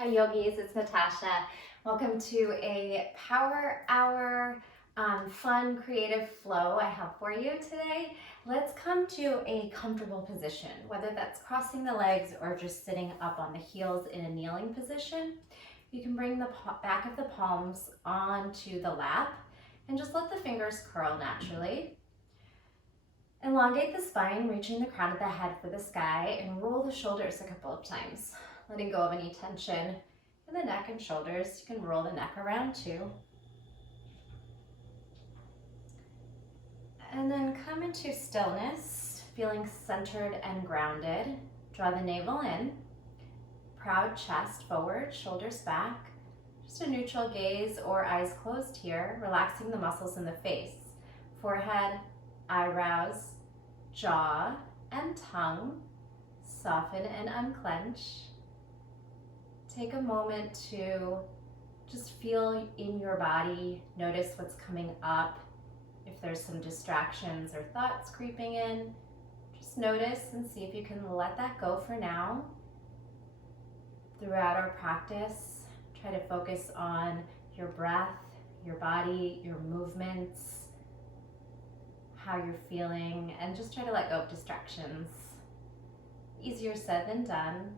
Hi yogis, it's Natasha. Welcome to a power hour fun creative flow I have for you today. Let's come to a comfortable position, whether that's crossing the legs or just sitting up on the heels in a kneeling position. You can bring the back of the palms onto the lap and just let the fingers curl naturally. Elongate the spine, reaching the crown of the head for the sky, and roll the shoulders a couple of times, letting go of any tension in the neck and shoulders. You can roll the neck around too. And then come into stillness, feeling centered and grounded. Draw the navel in, proud chest forward, shoulders back. Just a neutral gaze or eyes closed here, relaxing the muscles in the face, forehead, eyebrows, jaw, and tongue. Soften and unclench. Take a moment to just feel in your body, notice what's coming up. If there's some distractions or thoughts creeping in, just notice and see if you can let that go for now. Throughout our practice, try to focus on your breath, your body, your movements, how you're feeling, and just try to let go of distractions. Easier said than done.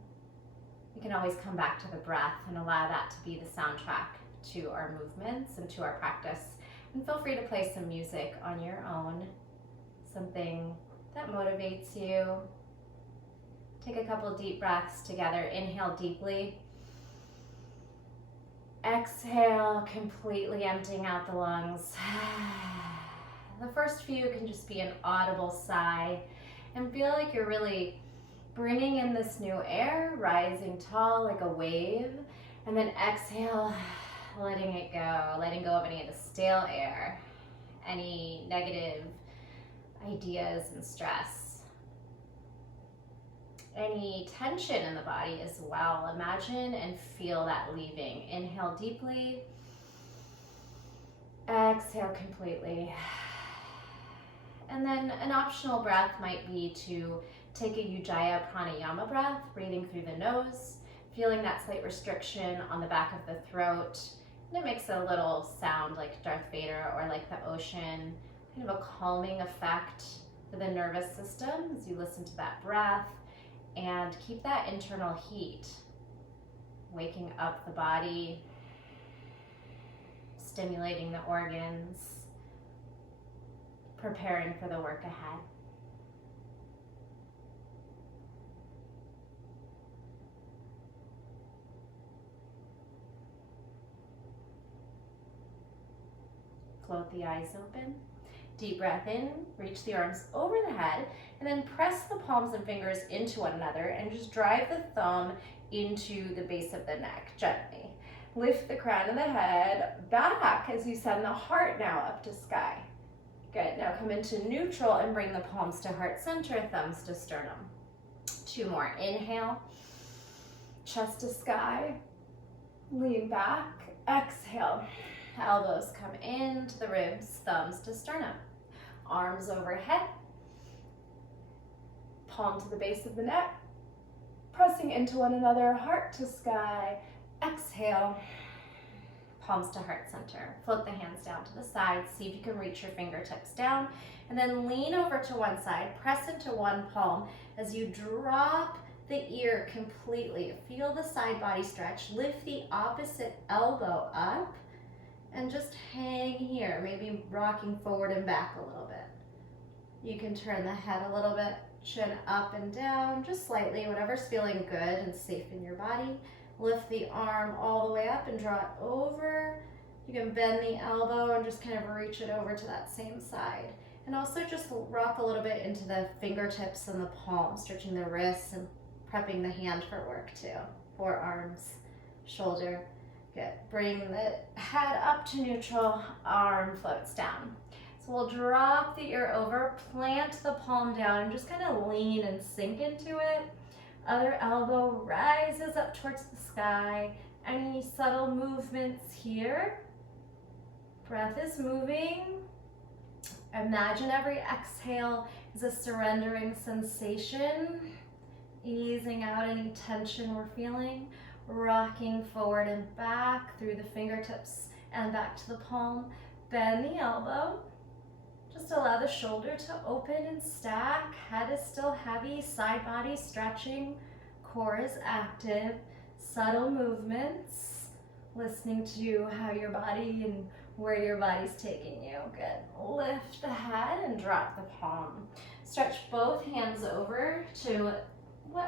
We can always come back to the breath and allow that to be the soundtrack to our movements and to our practice. And feel free to play some music on your own, something that motivates you. Take a couple deep breaths together. Inhale deeply. Exhale, completely emptying out the lungs. The first few can just be an audible sigh and feel like you're really bringing in this new air, rising tall like a wave, and then exhale, letting it go, letting go of any of the stale air, any negative ideas and stress, any tension in the body as well. Imagine and feel that leaving. Inhale deeply, exhale completely. And then an optional breath might be to take a Ujjayi pranayama breath, breathing through the nose, feeling that slight restriction on the back of the throat. And it makes a little sound like Darth Vader or like the ocean, kind of a calming effect for the nervous system as you listen to that breath and keep that internal heat, waking up the body, stimulating the organs, preparing for the work ahead. Float the eyes open. Deep breath in, reach the arms over the head, and then press the palms and fingers into one another and just drive the thumb into the base of the neck gently. Lift the crown of the head back as you send the heart now up to sky. Good, now come into neutral and bring the palms to heart center, thumbs to sternum. Two more, inhale, chest to sky, lean back, exhale. Elbows come into the ribs, thumbs to sternum. Arms overhead, palm to the base of the neck, pressing into one another, heart to sky. Exhale, palms to heart center. Float the hands down to the side. See if you can reach your fingertips down. And then lean over to one side, press into one palm as you drop the ear completely. Feel the side body stretch. Lift the opposite elbow up. And just hang here, maybe rocking forward and back a little bit. You can turn the head a little bit, chin up and down, just slightly, whatever's feeling good and safe in your body. Lift the arm all the way up and draw it over. You can bend the elbow and just kind of reach it over to that same side. And also just rock a little bit into the fingertips and the palms, stretching the wrists and prepping the hand for work too. Forearms, shoulder. Good. Bring the head up to neutral, arm floats down. So we'll drop the ear over, plant the palm down, and just kind of lean and sink into it. Other elbow rises up towards the sky. Any subtle movements here? Breath is moving. Imagine every exhale is a surrendering sensation, easing out any tension we're feeling. rocking forward and back through the fingertips and back to the palm. Bend the elbow. Just allow the shoulder to open and stack. Head is still heavy, side body stretching, core is active. Subtle movements, listening to how your body and where your body's taking you. Good. Lift the head and drop the palm. Stretch both hands over to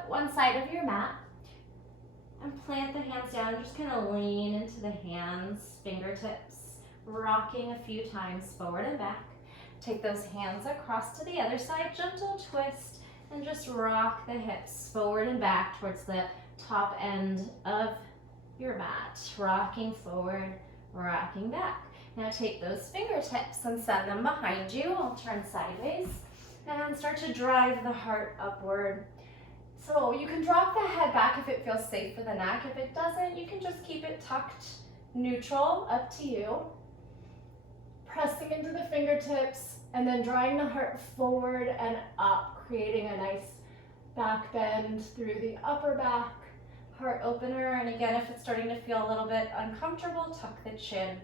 one side of your mat and plant the hands down. Just kind of lean into the hands, fingertips, rocking a few times forward and back. Take those hands across to the other side, gentle twist, and just rock the hips forward and back towards the top end of your mat. Rocking forward, rocking back. Now take those fingertips and send them behind you. I'll turn sideways and start to drive the heart upward. So you can drop the head back if it feels safe for the neck. If it doesn't, you can just keep it tucked neutral, up to you. Pressing into the fingertips and then drawing the heart forward and up, creating a nice back bend through the upper back, heart opener. And again, if it's starting to feel a little bit uncomfortable, tuck the chin.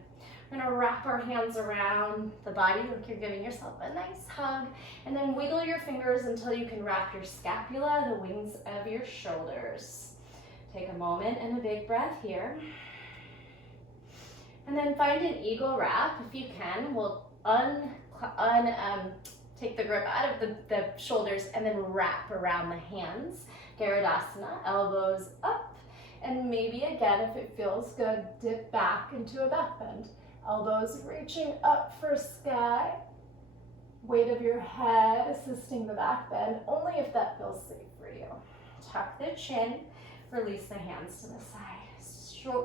We're gonna wrap our hands around the body like you're giving yourself a nice hug, and then wiggle your fingers until you can wrap your scapula, the wings of your shoulders. Take a moment and a big breath here. And then find an eagle wrap if you can. We'll take the grip out of the shoulders and then wrap around the hands. Tadasana, elbows up. And maybe again, if it feels good, dip back into a back bend. Elbows reaching up for sky. Weight of your head assisting the back bend, only if that feels safe for you. Tuck the chin, release the hands to the side.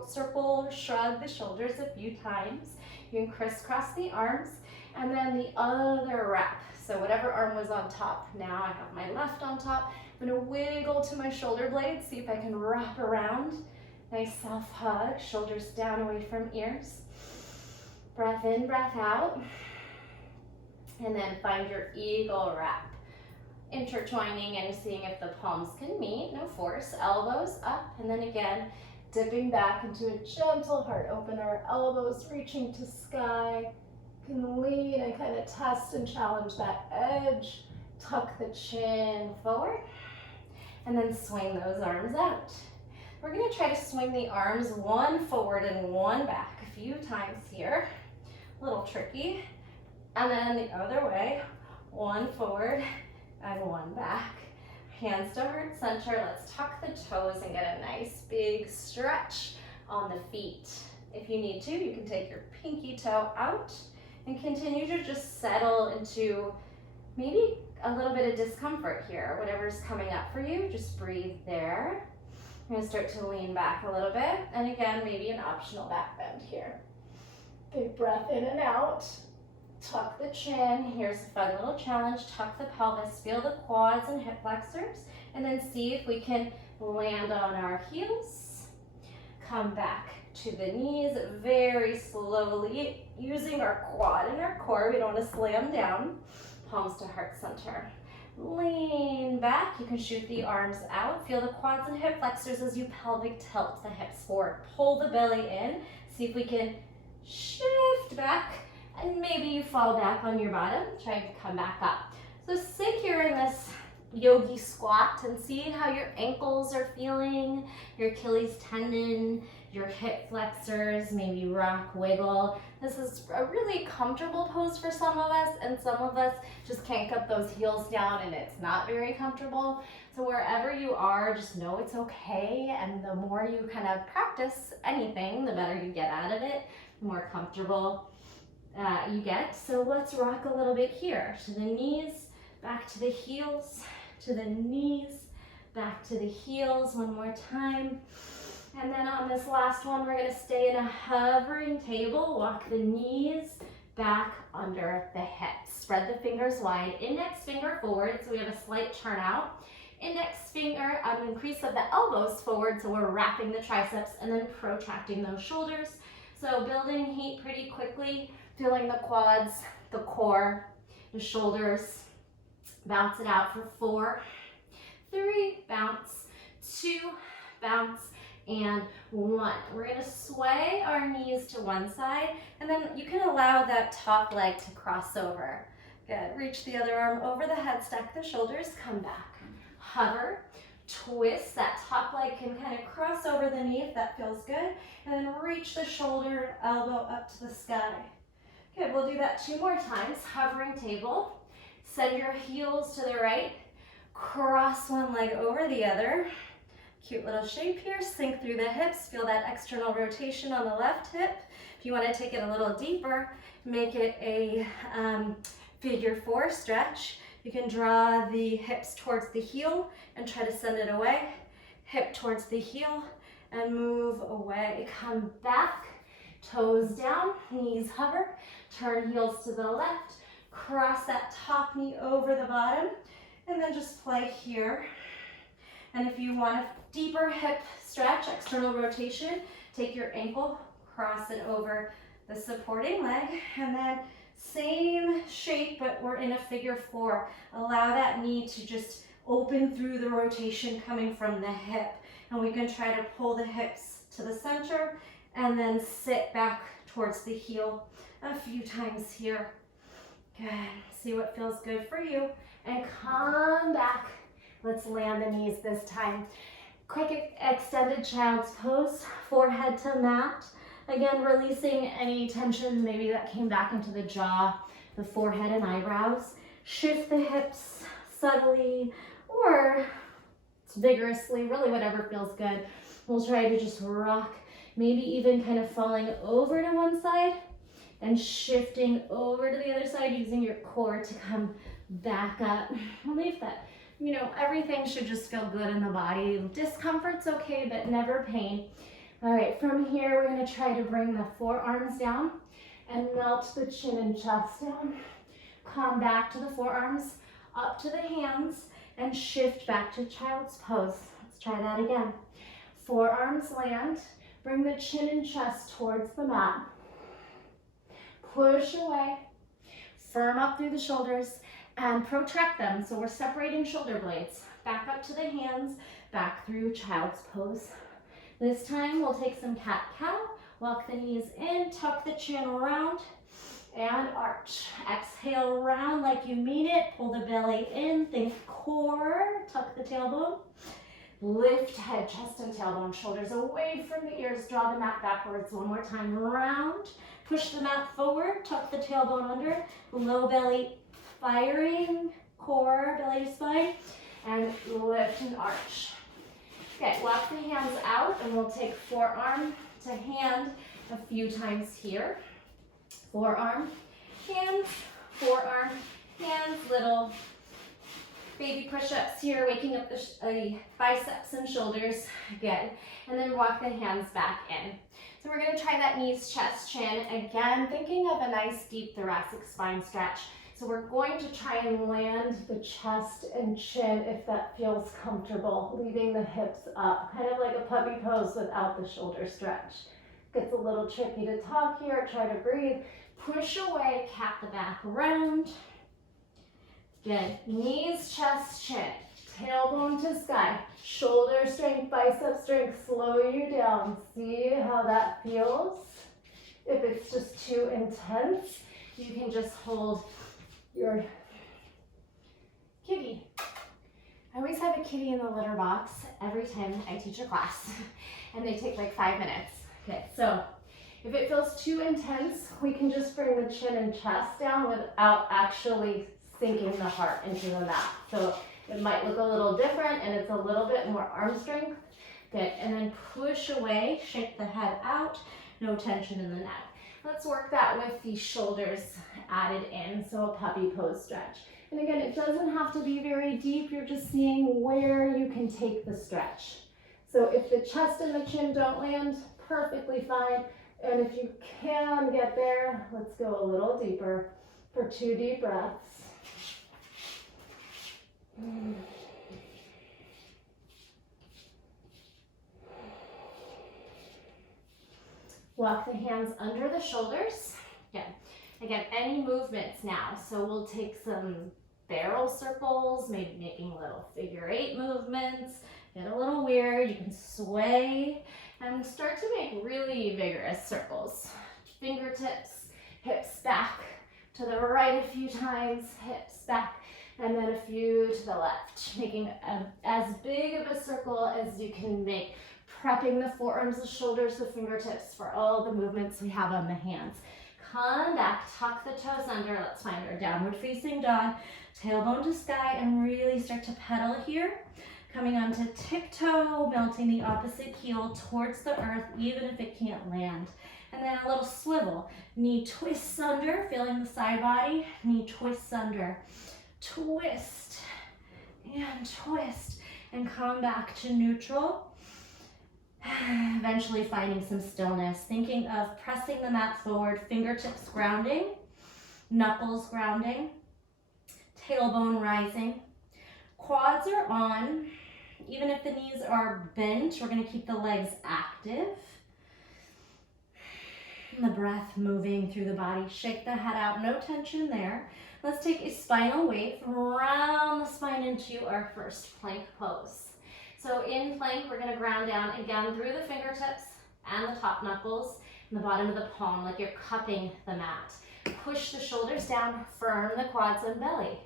Circle, shrug the shoulders a few times. You can crisscross the arms, and then the other wrap. So whatever arm was on top, now I have my left on top. I'm gonna wiggle to my shoulder blades, see if I can wrap around. Nice soft hug, shoulders down away from ears. Breath in, breath out. And then find your eagle wrap. Intertwining and seeing if the palms can meet, no force. Elbows up, and then again, dipping back into a gentle heart opener. Elbows reaching to sky. You can lean and kind of test and challenge that edge. Tuck the chin forward, and then swing those arms out. We're gonna try to swing the arms one forward and one back a few times here. A little tricky. And then the other way, one forward and one back. Hands to heart center. Let's tuck the toes and get a nice big stretch on the feet. If you need to, you can take your pinky toe out and continue to just settle into maybe a little bit of discomfort here. Whatever's coming up for you, just breathe there. You're gonna start to lean back a little bit. And again, maybe an optional back bend here. Big breath in and out. Tuck the chin. Here's a fun little challenge. Tuck the pelvis. Feel the quads and hip flexors. And then see if we can land on our heels. Come back to the knees very slowly, using our quad and our core. We don't want to slam down. Palms to heart center. Lean back. You can shoot the arms out. Feel the quads and hip flexors as you pelvic tilt the hips forward. Pull the belly in. See if we can shift back, and maybe you fall back on your bottom. Try to come back up. So sit here in this yogi squat and see how your ankles are feeling, your Achilles tendon, your hip flexors, maybe rock, wiggle. This is a really comfortable pose for some of us, and some of us just can't get those heels down and it's not very comfortable. So wherever you are, just know it's okay, and the more you kind of practice anything, the better you get out of it, the more comfortable you get. So let's rock a little bit here. To the knees, back to the heels, to the knees, back to the heels. One more time. And then on this last one, we're gonna stay in a hovering table. Walk the knees back under the hips. Spread the fingers wide. Index finger forward, so we have a slight turnout. Index finger on an increase of the elbows forward, so we're wrapping the triceps and then protracting those shoulders. So building heat pretty quickly, feeling the quads, the core, the shoulders. Bounce it out for 4, 3, bounce, 2, bounce, and 1. We're gonna sway our knees to one side, and then you can allow that top leg to cross over. Good, reach the other arm over the head, stack the shoulders, come back. Hover, twist, that top leg can kind of cross over the knee if that feels good, and then reach the shoulder, elbow up to the sky. Good, we'll do that 2 more times. Hovering table, send your heels to the right, cross one leg over the other. Cute little shape here, sink through the hips, feel that external rotation on the left hip. If you want to take it a little deeper, make it a figure 4 stretch. You can draw the hips towards the heel and try to send it away. Hip towards the heel and move away. Come back, toes down, knees hover, turn heels to the left, cross that top knee over the bottom, and then just play here. And if you want a deeper hip stretch, external rotation, take your ankle, cross it over the supporting leg, and then same shape, but we're in a figure 4. Allow that knee to just open through the rotation coming from the hip. And we can try to pull the hips to the center and then sit back towards the heel a few times here. Good. See what feels good for you. And come back. Let's land the knees this time. Quick extended child's pose, forehead to mat. Again, releasing any tension maybe that came back into the jaw, the forehead and eyebrows. Shift the hips subtly or vigorously, really whatever feels good. We'll try to just rock, maybe even kind of falling over to one side and shifting over to the other side using your core to come back up. Leave that. You know, everything should just feel good in the body. Discomfort's okay, but never pain. All right, from here, we're gonna try to bring the forearms down and melt the chin and chest down. Come back to the forearms, up to the hands, and shift back to child's pose. Let's try that again. Forearms land, bring the chin and chest towards the mat. Push away, firm up through the shoulders, and protract them. So we're separating shoulder blades. Back up to the hands, back through child's pose. This time we'll take some cat-cow, walk the knees in, tuck the chin around, and arch. Exhale, round like you mean it. Pull the belly in, think core, tuck the tailbone. Lift head, chest, and tailbone, shoulders away from the ears. Draw the mat backwards. One more time, round. Push the mat forward, tuck the tailbone under. Low belly firing, core, belly to spine, and lift and arch. Okay, walk the hands out, and we'll take forearm to hand a few times here. Forearm, hands, forearm, hands, little baby push-ups here, waking up the biceps and shoulders. Good. And then walk the hands back in. So we're going to try that knees, chest, chin. Again, thinking of a nice deep thoracic spine stretch. So we're going to try and land the chest and chin if that feels comfortable, leaving the hips up, kind of like a puppy pose without the shoulder stretch. Gets a little tricky to talk here. Try to breathe. Push away, cap the back around. Good. Knees, chest, chin. Tailbone to sky. Shoulder strength, bicep strength. Slow you down. See how that feels? If it's just too intense, you can just hold your kitty. I always have a kitty in the litter box every time I teach a class, and they take like 5 minutes. Okay, so if it feels too intense, we can just bring the chin and chest down without actually sinking the heart into the mat. So it might look a little different, and it's a little bit more arm strength. Good, and then push away, shake the head out, no tension in the neck. Let's work that with the shoulders added in, so a puppy pose stretch. And again, it doesn't have to be very deep. You're just seeing where you can take the stretch. So if the chest and the chin don't land, perfectly fine. And if you can get there, let's go a little deeper for 2 deep breaths. Walk the hands under the shoulders. Good. Again, any movements now. So we'll take some barrel circles, maybe making little figure 8 movements. Get a little weird. You can sway and start to make really vigorous circles. Fingertips, hips back to the right a few times, hips back, and then a few to the left, making as big of a circle as you can make, prepping the forearms, the shoulders, the fingertips for all the movements we have on the hands. Come back, tuck the toes under. Let's find our downward facing dog, tailbone to sky, and really start to pedal here. Coming onto tiptoe, melting the opposite heel towards the earth, even if it can't land. And then a little swivel. Knee twists under, feeling the side body. Knee twists under. Twist and twist. And come back to neutral. Eventually finding some stillness. Thinking of pressing the mat forward, fingertips grounding, knuckles grounding, tailbone rising. Quads are on. Even if the knees are bent, we're going to keep the legs active. And the breath moving through the body. Shake the head out, no tension there. Let's take a spinal wave from around the spine into our first plank pose. So in plank, we're going to ground down again through the fingertips and the top knuckles and the bottom of the palm, like you're cupping the mat. Push the shoulders down, firm the quads and belly.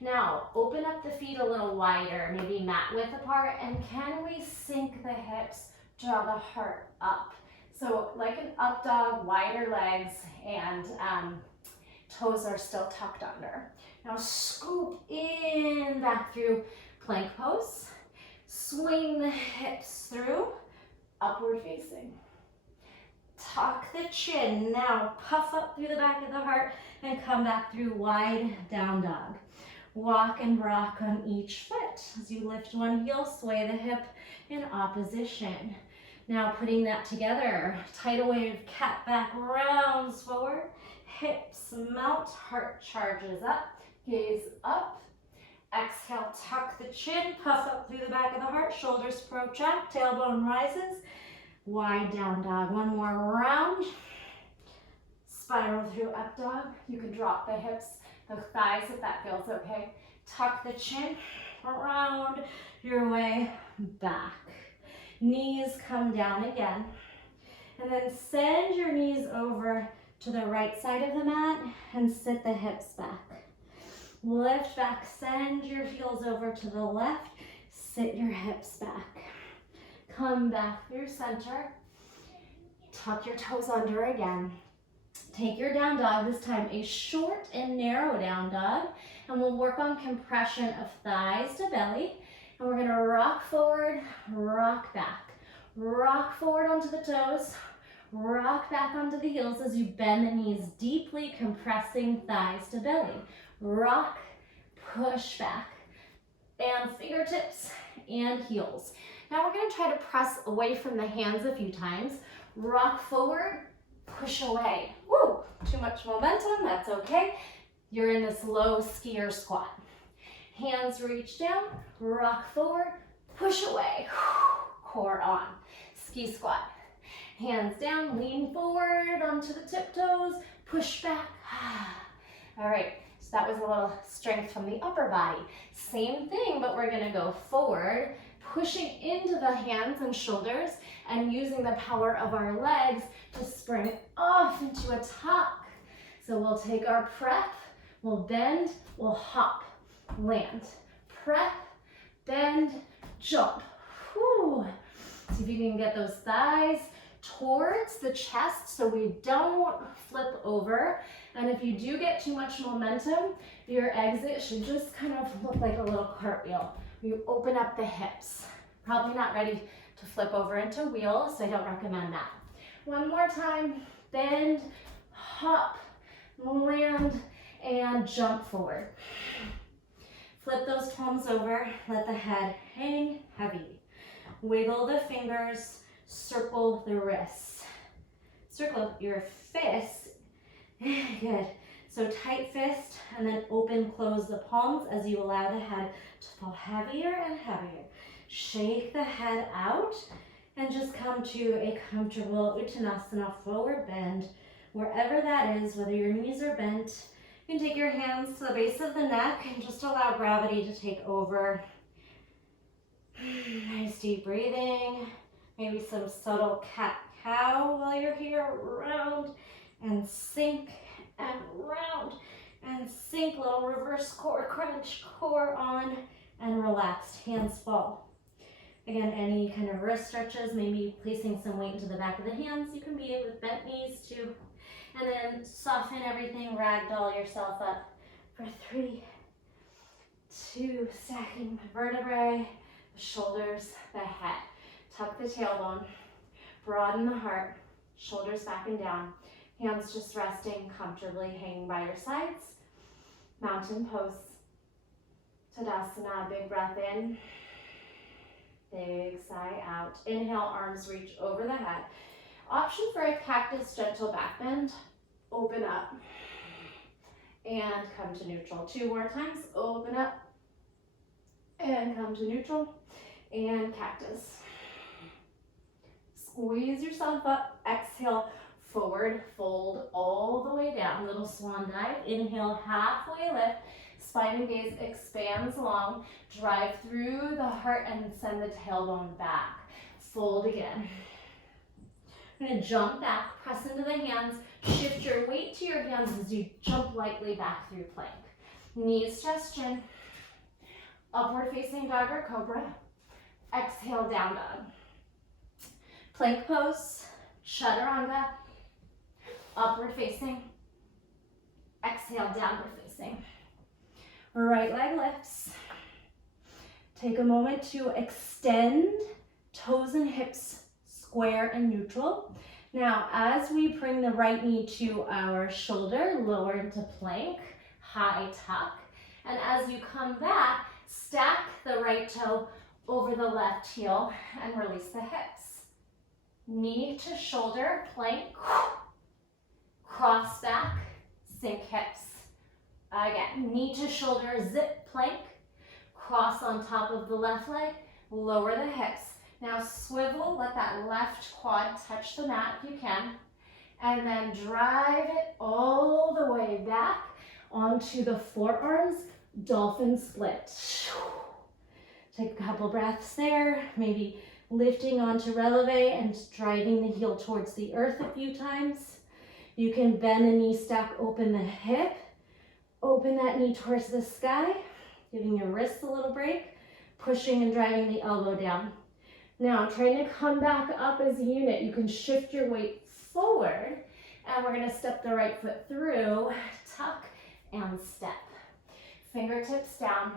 Now, open up the feet a little wider, maybe mat width apart, and can we sink the hips, draw the heart up? So like an up dog, wider legs, and toes are still tucked under. Now scoop in back through plank pose. Swing the hips through, upward facing. Tuck the chin. Now puff up through the back of the heart and come back through wide down dog. Walk and rock on each foot. As you lift one heel, sway the hip in opposition. Now putting that together, tidal wave, cat back, rounds forward, hips melt, heart charges up, gaze up. Exhale, tuck the chin, puff up through the back of the heart, shoulders protract, tailbone rises, wide down dog. One more round. Spiral through up dog. You can drop the hips, the thighs if that feels okay. Tuck the chin, round your way back. Knees come down again. And then send your knees over to the right side of the mat and sit the hips back. Lift back, send your heels over to the left, sit your hips back. Come back through center. Tuck your toes under again. Take your down dog, this time a short and narrow down dog, and we'll work on compression of thighs to belly. And we're gonna rock forward, rock back. Rock forward onto the toes, rock back onto the heels as you bend the knees deeply, compressing thighs to belly. Rock, push back, and fingertips and heels. Now we're gonna try to press away from the hands a few times. Rock forward, push away. Woo, too much momentum, that's okay. You're in this low skier squat. Hands reach down, rock forward, push away. Core on, ski squat. Hands down, lean forward onto the tiptoes, push back. All right, so that was a little strength from the upper body. Same thing, but we're gonna go forward, pushing into the hands and shoulders and using the power of our legs to spring off into a tuck. So we'll take our prep, we'll bend, we'll hop, land, prep, bend, jump. Whew. See if you can get those thighs towards the chest so we don't flip over. And if you do get too much momentum, your exit should just kind of look like a little cartwheel. You open up the hips. Probably not ready to flip over into wheels, so I don't recommend that. One more time, bend, hop, land, and jump forward. Flip those palms over, let the head hang heavy. Wiggle the fingers, circle the wrists. Circle your fists. Good. So tight fist, and then open, close the palms as you allow the head to fall heavier and heavier. Shake the head out and just come to a comfortable Uttanasana forward bend. Wherever that is, whether your knees are bent, you can take your hands to the base of the neck and just allow gravity to take over. Nice deep breathing. Maybe some subtle cat-cow while you're here. Round and sink and round and sink. Little reverse core crunch. Core on and relaxed. Hands fall. Again, any kind of wrist stretches, maybe placing some weight into the back of the hands. You can be with bent knees too. And then soften everything, ragdoll yourself up for 3, 2, stacking the vertebrae, the shoulders, the head. Tuck the tailbone, broaden the heart, shoulders back and down. Hands just resting comfortably, hanging by your sides. Mountain pose. Tadasana, big breath in. Big sigh out. Inhale, arms reach over the head. Option for a cactus, gentle back bend. Open up. And come to neutral. 2 more times. Open up. And come to neutral. And cactus. Squeeze yourself up. Exhale, forward, fold all the way down. Little swan dive. Inhale, halfway lift. Spine and gaze expands long. Drive through the heart and send the tailbone back. Fold again. I'm going to jump back, press into the hands. Shift your weight to your hands as you jump lightly back through plank. Knees, chest, chin. Upward facing dog or cobra. Exhale, down dog. Plank pose, chaturanga. Upward facing. Exhale, downward facing. Right leg lifts. Take a moment to extend toes and hips square and neutral. Now, as we bring the right knee to our shoulder, lower into plank, high tuck. And as you come back, stack the right toe over the left heel and release the hips. Knee to shoulder, plank, cross back, sink hips. Again, knee to shoulder, zip plank, cross on top of the left leg, lower the hips. Now swivel, let that left quad touch the mat if you can, and then drive it all the way back onto the forearms, dolphin split. Take a couple breaths there, maybe lifting onto releve and driving the heel towards the earth a few times. You can bend the knee, stack open the hip, open that knee towards the sky, giving your wrists a little break, pushing and driving the elbow down. Now, trying to come back up as a unit, you can shift your weight forward, and we're gonna step the right foot through, tuck and step. Fingertips down,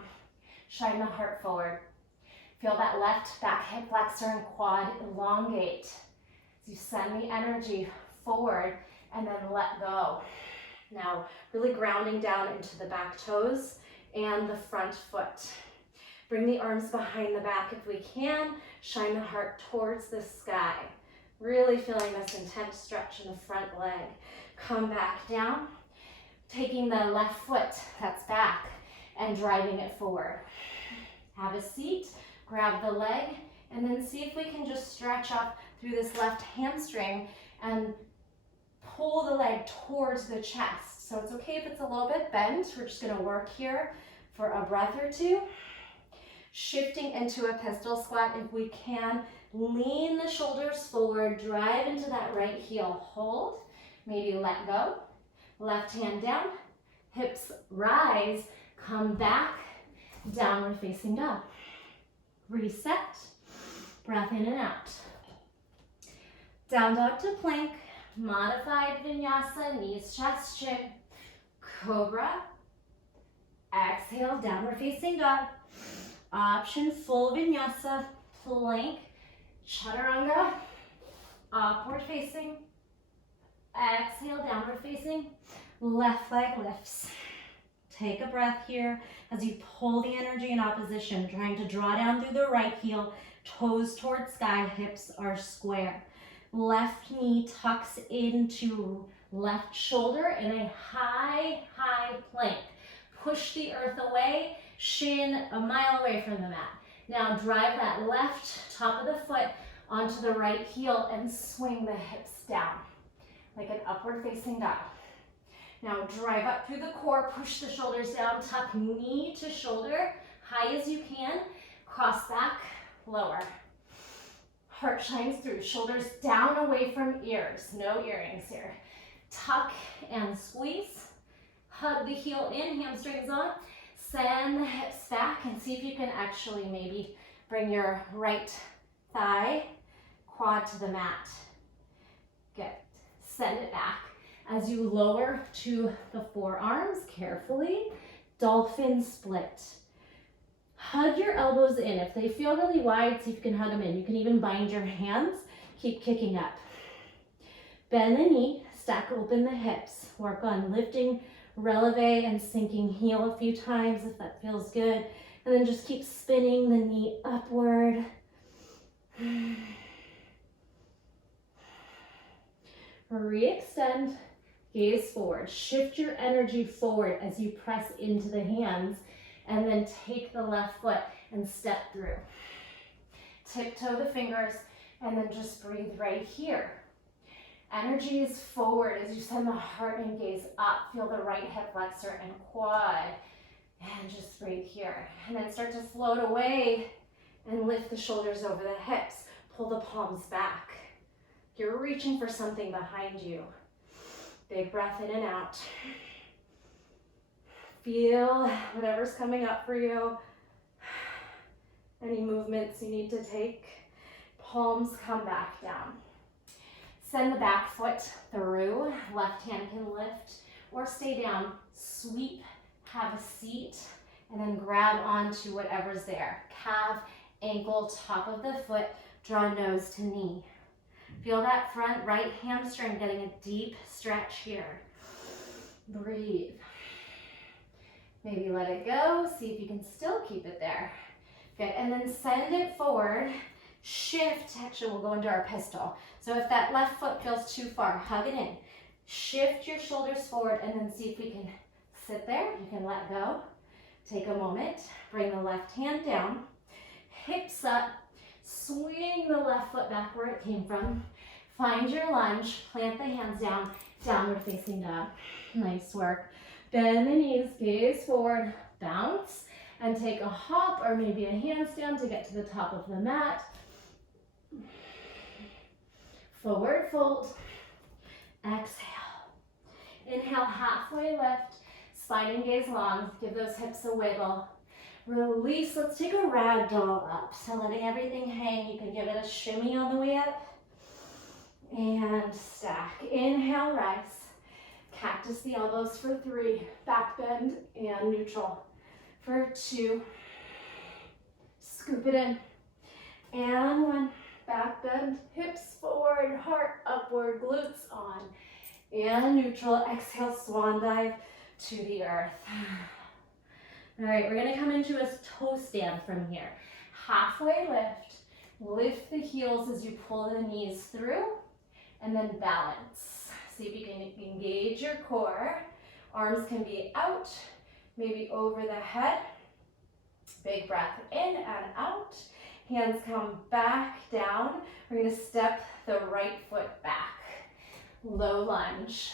shine the heart forward. Feel that left back hip flexor and quad elongate. As you send the energy forward and then let go. Now, really grounding down into the back toes and the front foot. Bring the arms behind the back if we can. Shine the heart towards the sky. Really feeling this intense stretch in the front leg. Come back down. Taking the left foot that's back and driving it forward. Have a seat, grab the leg, and then see if we can just stretch up through this left hamstring and pull the leg towards the chest. So it's okay if it's a little bit bent. We're just gonna work here for a breath or two. Shifting into a pistol squat if we can. Lean the shoulders forward, drive into that right heel. Hold, maybe let go. Left hand down, hips rise, come back, downward facing dog. Reset, breath in and out. Down dog to plank, modified vinyasa, knees, chest, chin, cobra. Exhale, downward facing dog. Option full vinyasa, plank, chaturanga, upward facing. Exhale, downward facing. Left leg lifts. Take a breath here as you pull the energy in opposition, trying to draw down through the right heel, toes towards sky, hips are square. Left knee tucks into left shoulder in a high, high plank. Push the earth away, shin a mile away from the mat. Now drive that left top of the foot onto the right heel and swing the hips down like an upward facing dog. Now drive up through the core, push the shoulders down, tuck knee to shoulder, high as you can, cross back, lower. Heart shines through, shoulders down away from ears, no earrings here. Tuck and squeeze. Hug the heel in, hamstrings on. Send the hips back and see if you can actually maybe bring your right thigh, quad to the mat. Good. Send it back. As you lower to the forearms carefully, Dolphin Split. Hug your elbows in. If they feel really wide, see if you can hug them in. You can even bind your hands. Keep kicking up. Bend the knee, stack open the hips. Work on lifting, releve, and sinking heel a few times if that feels good. And then just keep spinning the knee upward. Re-extend, gaze forward. Shift your energy forward as you press into the hands, and then take the left foot and step through. Tiptoe the fingers, and then just breathe right here. Energy is forward as you send the heart and gaze up. Feel the right hip flexor and quad, and just breathe here. And then start to float away and lift the shoulders over the hips. Pull the palms back. You're reaching for something behind you. Big breath in and out. Feel whatever's coming up for you. Any movements you need to take. Palms come back down. Send the back foot through. Left hand can lift or stay down. Sweep, have a seat, and then grab onto whatever's there. Calf, ankle, top of the foot. Draw nose to knee. Feel that front right hamstring getting a deep stretch here. Breathe. Maybe let it go. See if you can still keep it there. Good, and then send it forward. Shift, actually we'll go into our pistol. So if that left foot feels too far, hug it in. Shift your shoulders forward and then see if we can sit there. You can let go. Take a moment. Bring the left hand down. Hips up. Swing the left foot back where it came from. Find your lunge. Plant the hands down. Downward facing dog. Nice work. Bend the knees. Gaze forward. Bounce. And take a hop or maybe a handstand to get to the top of the mat. Forward fold. Exhale. Inhale, halfway lift. Spine and gaze long. Give those hips a wiggle. Release. Let's take a ragdoll up. So letting everything hang. You can give it a shimmy on the way up. And stack. Inhale, rise. Cactus the elbows for 3. Back bend and neutral. For 2. Scoop it in. And 1. Back bend. Hips forward. Heart upward. Glutes on. And neutral. Exhale, swan dive to the earth. All right, we're gonna come into a toe stand from here. Halfway lift. Lift the heels as you pull the knees through, and then balance. See if you can engage your core. Arms can be out, maybe over the head. Big breath in and out. Hands come back down. We're gonna step the right foot back. Low lunge.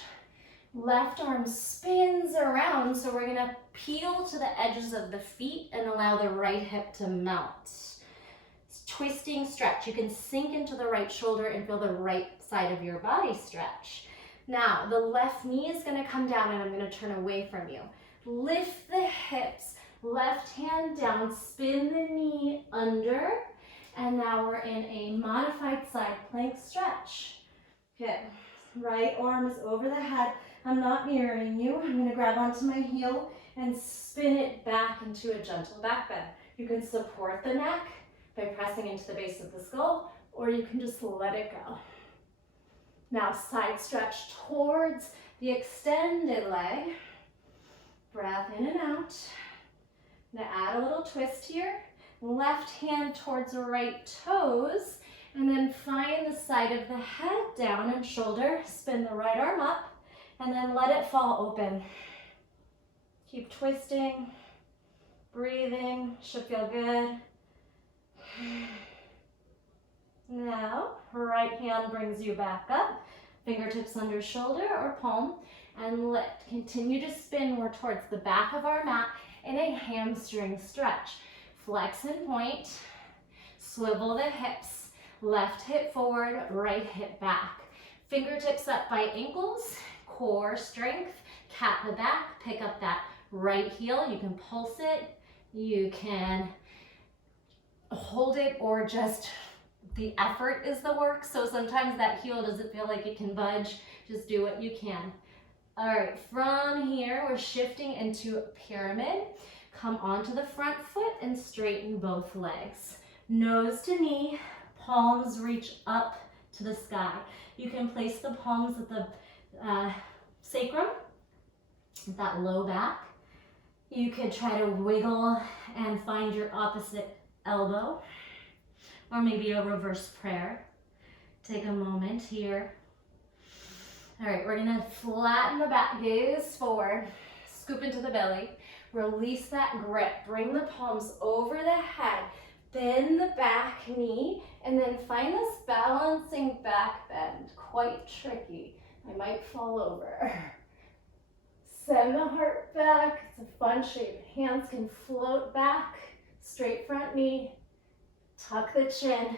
Left arm spins around, so we're gonna peel to the edges of the feet and allow the right hip to mount. Twisting stretch. You can sink into the right shoulder and feel the right side of your body stretch. Now, the left knee is gonna come down and I'm gonna turn away from you. Lift the hips, left hand down, spin the knee under, and now we're in a modified side plank stretch. Good. Right arm is over the head. I'm not mirroring you. I'm going to grab onto my heel and spin it back into a gentle back bend. You can support the neck by pressing into the base of the skull, or you can just let it go. Now side stretch towards the extended leg. Breath in and out. Now add a little twist here. Left hand towards the right toes, and then find the side of the head down and shoulder. Spin the right arm up, and then let it fall open. Keep twisting, breathing, should feel good. Now, right hand brings you back up, fingertips under shoulder or palm, and lift. Continue to spin more towards the back of our mat in a hamstring stretch. Flex and point, Swivel the hips, left hip forward, right hip back. Fingertips up by ankles, core strength, cat the back, pick up that right heel. You can pulse it, you can hold it, or just the effort is the work. So sometimes that heel doesn't feel like it can budge. Just do what you can. All right, from here, we're shifting into a pyramid. Come onto the front foot and straighten both legs. Nose to knee, palms reach up to the sky. You can place the palms at the sacrum, that low back. You could try to wiggle and find your opposite elbow, or maybe a reverse prayer. Take a moment here. All right, we're gonna flatten the back, gaze forward, scoop into the belly, release that grip, bring the palms over the head, bend the back knee, and then find this balancing back bend. Quite tricky. I might fall over. Send the heart back. It's a fun shape. Hands can float back. Straight front knee. Tuck the chin.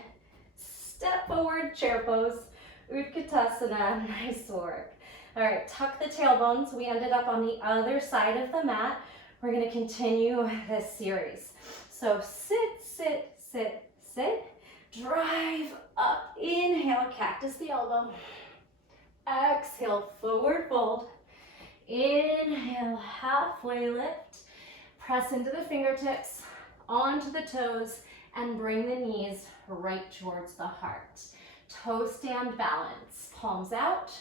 Step forward, chair pose. Utkatasana. Nice work. All right, tuck the tailbones. We ended up on the other side of the mat. We're going to continue this series. So sit, sit, sit, sit. Drive up. Inhale, cactus the elbow. Exhale, forward fold. Inhale, halfway lift. Press into the fingertips, onto the toes, and bring the knees right towards the heart. Toe stand balance. Palms out.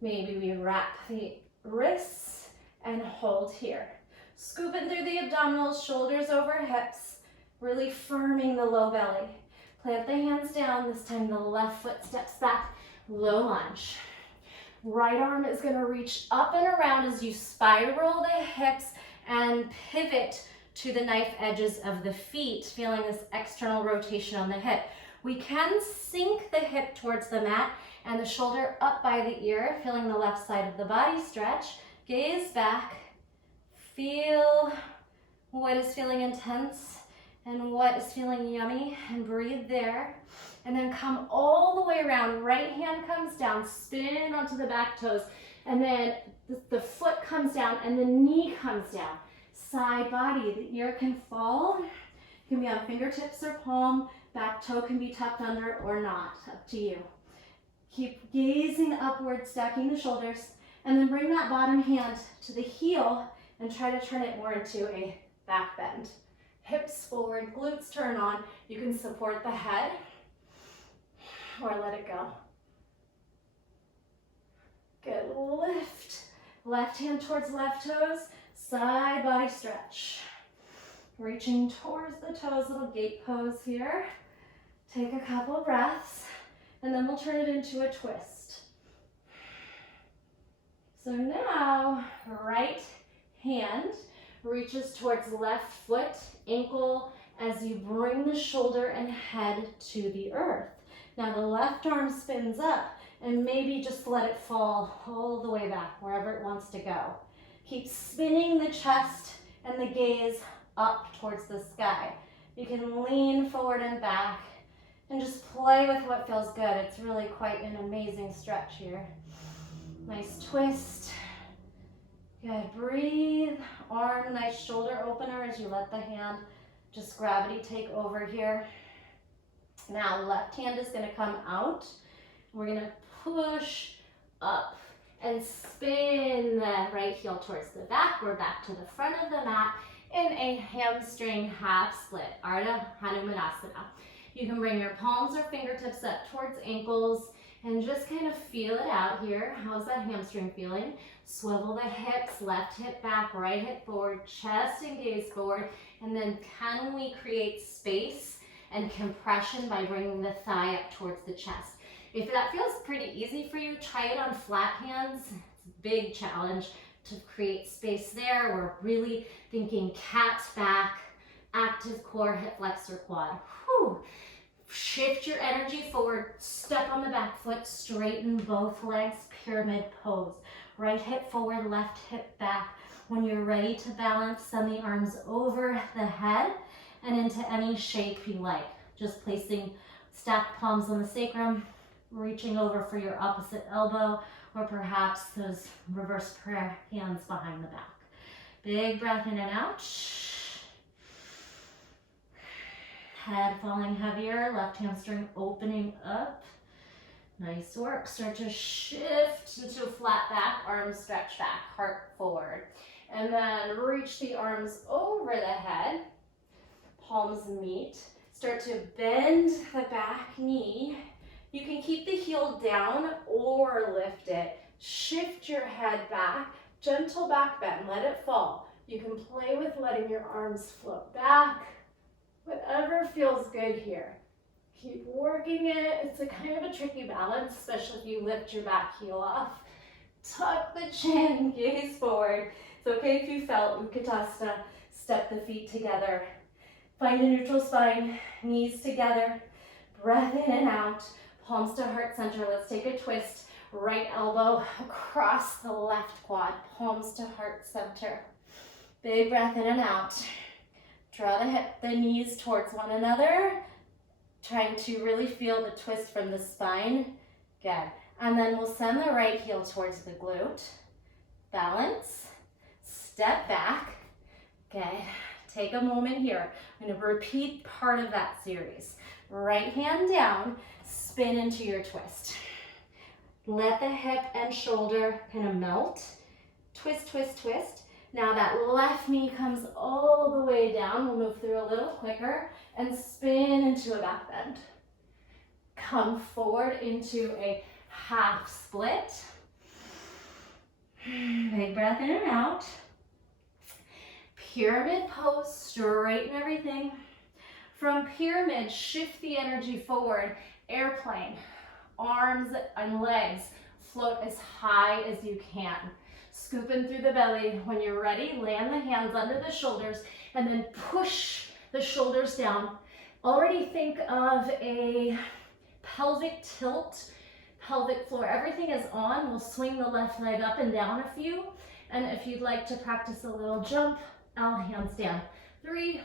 Maybe we wrap the wrists and hold here. Scooping through the abdominals, shoulders over hips, really firming the low belly. Plant the hands down. This time the left foot steps back, low lunge. Right arm is going to reach up and around as you spiral the hips and pivot to the knife edges of the feet, feeling this external rotation on the hip. We can sink the hip towards the mat and the shoulder up by the ear, feeling the left side of the body stretch. Gaze back. Feel what is feeling intense and what is feeling yummy, and breathe there. And then come all the way around. Right hand comes down, spin onto the back toes, and then the foot comes down and the knee comes down. Side body, the ear can fall. It can be on fingertips or palm. Back toe can be tucked under or not, up to you. Keep gazing upward, stacking the shoulders, and then bring that bottom hand to the heel and try to turn it more into a back bend. Hips forward, glutes turn on. You can support the head or let it go. Good, lift. Left hand towards left toes, side body stretch. Reaching towards the toes, little gate pose here. Take a couple breaths, and then we'll turn it into a twist. So now, right hand reaches towards left foot, ankle, as you bring the shoulder and head to the earth. Now the left arm spins up, and maybe just let it fall all the way back, wherever it wants to go. Keep spinning the chest and the gaze up towards the sky. You can lean forward and back and just play with what feels good. It's really quite an amazing stretch here. Nice twist. Good, breathe. Arm, nice shoulder opener as you let the hand just gravity take over here. Now left hand is going to come out. We're going to push up and spin the right heel towards the back. We're back to the front of the mat in a hamstring half split, Ardha Hanumanasana. You can bring your palms or fingertips up towards ankles and just kind of feel it out here. How's that hamstring feeling? Swivel the hips, left hip back, right hip forward, chest and gaze forward. And then can we create space and compression by bringing the thigh up towards the chest? If that feels pretty easy for you, try it on flat hands. It's a big challenge to create space there. We're really thinking cat back, active core, hip flexor quad. Whew. Shift your energy forward, step on the back foot, straighten both legs, pyramid pose. Right hip forward, left hip back. When you're ready to balance, send the arms over the head and into any shape you like. just placing stacked palms on the sacrum, reaching over for your opposite elbow, or perhaps those reverse prayer hands behind the back. Big breath in and out. Head falling heavier, left hamstring opening up. Nice work. Start to shift into a flat back, arms stretch back, heart forward. And then reach the arms over the head, palms meet. Start to bend the back knee. You can keep the heel down or lift it. Shift your head back, gentle back bend, let it fall. You can play with letting your arms float back, whatever feels good here. Keep working it. It's a kind of a tricky balance, especially if you lift your back heel off. Tuck the chin, gaze forward. It's okay if you felt Utkatasana, step the feet together. Find a neutral spine, knees together. Breath in and out, palms to heart center. Let's take a twist. Right elbow across the left quad, palms to heart center. Big breath in and out. Draw the knees towards one another, trying to really feel the twist from the spine. Good. And then we'll send the right heel towards the glute. Balance. Step back. Okay. Take a moment here. I'm going to repeat part of that series. Right hand down, spin into your twist. Let the hip and shoulder kind of melt. Twist, twist, twist. Now that left knee comes all the way down. We'll move through a little quicker and spin into a back bend. Come forward into a half split. Big breath in and out. Pyramid pose, straighten everything. From pyramid, shift the energy forward. Airplane, arms and legs float as high as you can. Scoop in through the belly. When you're ready, land the hands under the shoulders and then push the shoulders down. Already think of a pelvic tilt, pelvic floor. Everything is on. We'll swing the left leg up and down a few. And if you'd like to practice a little jump, all hands down. 3,